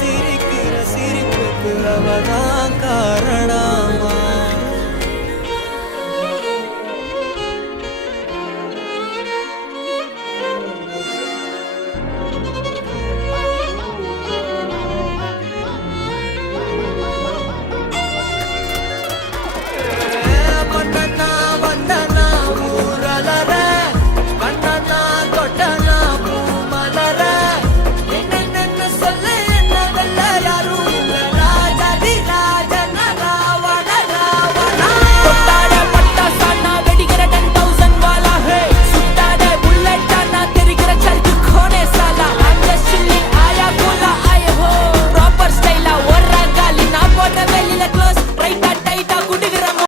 siri kira siri